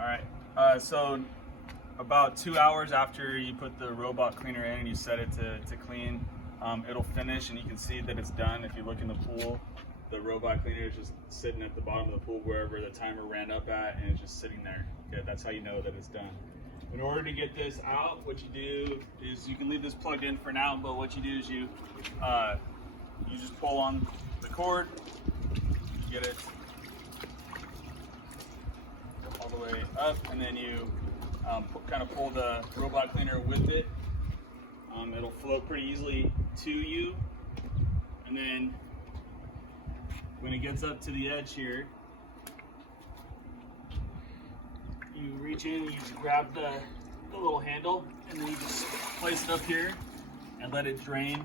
All right, so about 2 hours after you put the robot cleaner in and you set it to clean, it'll finish and you can see that it's done. If you look in the pool, the robot cleaner is just sitting at the bottom of the pool wherever the timer ran up at, and it's just sitting there. Okay, that's how you know that it's done. In order to get this out, what you do is you can leave this plugged in for now, but what you do is you just pull on the cord, get it all the way up, and then you kind of pull the robot cleaner with it. It'll float pretty easily to you, and then when it gets up to the edge here, you reach in and you just grab the little handle, and then you just place it up here and let it drain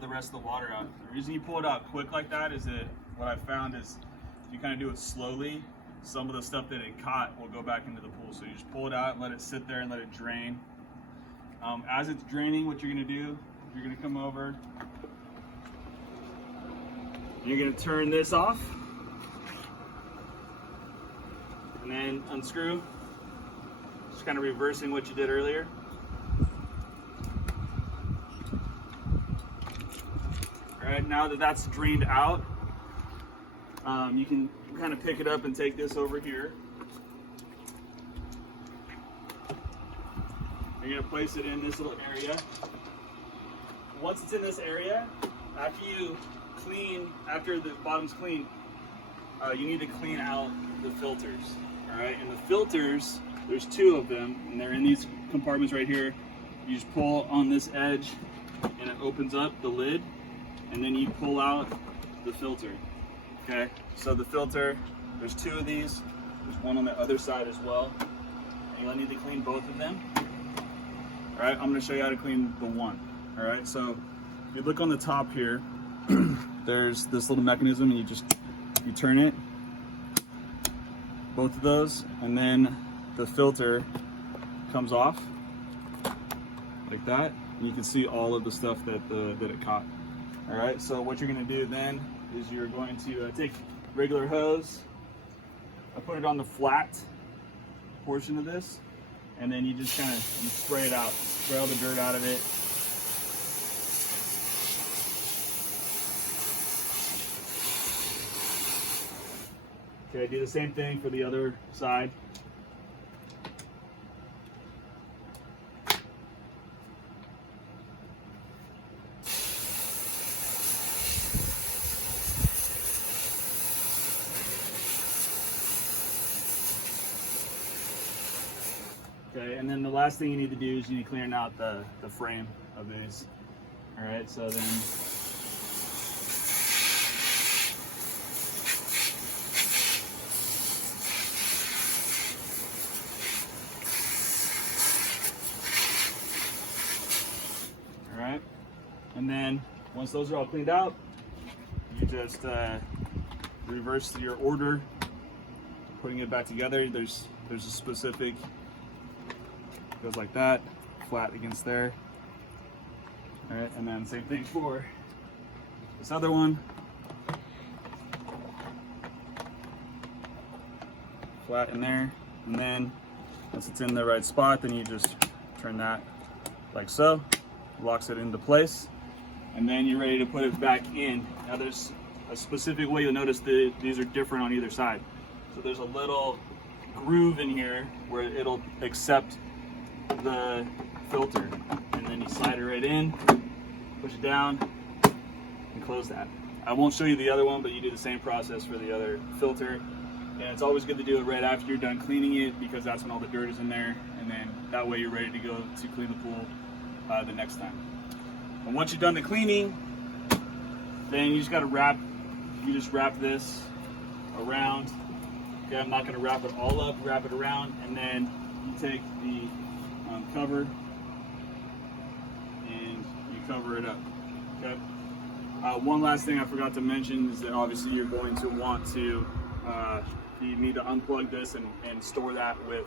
the rest of the water out. The reason you pull it out quick like that is that what I've found is if you kind of do it slowly, some of the stuff that it caught will go back into the pool. So you just pull it out and let it sit there and let it drain. As it's draining, what you're going to do, you're going to come over, you're going to turn this off, and then unscrew, just kind of reversing what you did earlier. All right, now that that's drained out, you can kind of pick it up and take this over here. You're going to place it in this little area. Once it's in this area, after you clean, after the bottom's clean, you need to clean out the filters. All right, and the filters, there's 2 of them, and they're in these compartments right here. You just pull on this edge, and it opens up the lid, and then you pull out the filter. Okay, so the filter, there's 2 of these. There's one on the other side as well, and you'll need to clean both of them. All right, I'm going to show you how to clean the one. All right, so if you look on the top here, there's this little mechanism, and you turn it, both of those, and then the filter comes off like that, and you can see all of the stuff that it caught. All right, so what you're going to do then is you're going to take regular hose, I put it on the flat portion of this, and then you just kind of spray it out, spray all the dirt out of it. Okay, do the same thing for the other side. Okay, and then the last thing you need to do is you need to clean out the frame of these. All right, so then all right, and then once those are all cleaned out, you just reverse your order, putting it back together. There's a specific, goes like that, flat against there. All right, and then same thing for this other one. Flat in there, and then once it's in the right spot, then you just turn that like so, locks it into place, and then you're ready to put it back in. Now there's a specific way you'll notice that these are different on either side. So there's a little groove in here where it'll accept the filter, and then you slide it right in, push it down, and close that. I won't show you the other one, but you do the same process for the other filter, and it's always good to do it right after you're done cleaning it, because that's when all the dirt is in there, and then that way you're ready to go to clean the pool the next time. And once you're done the cleaning, then you just got to wrap this around. Okay, I'm not going to wrap it all up, wrap it around, and then you take the cover and you cover it up. Okay. One last thing I forgot to mention is that obviously you're going to want to, you need to unplug this and store that with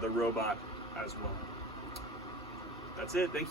the robot as well. That's it. Thank you.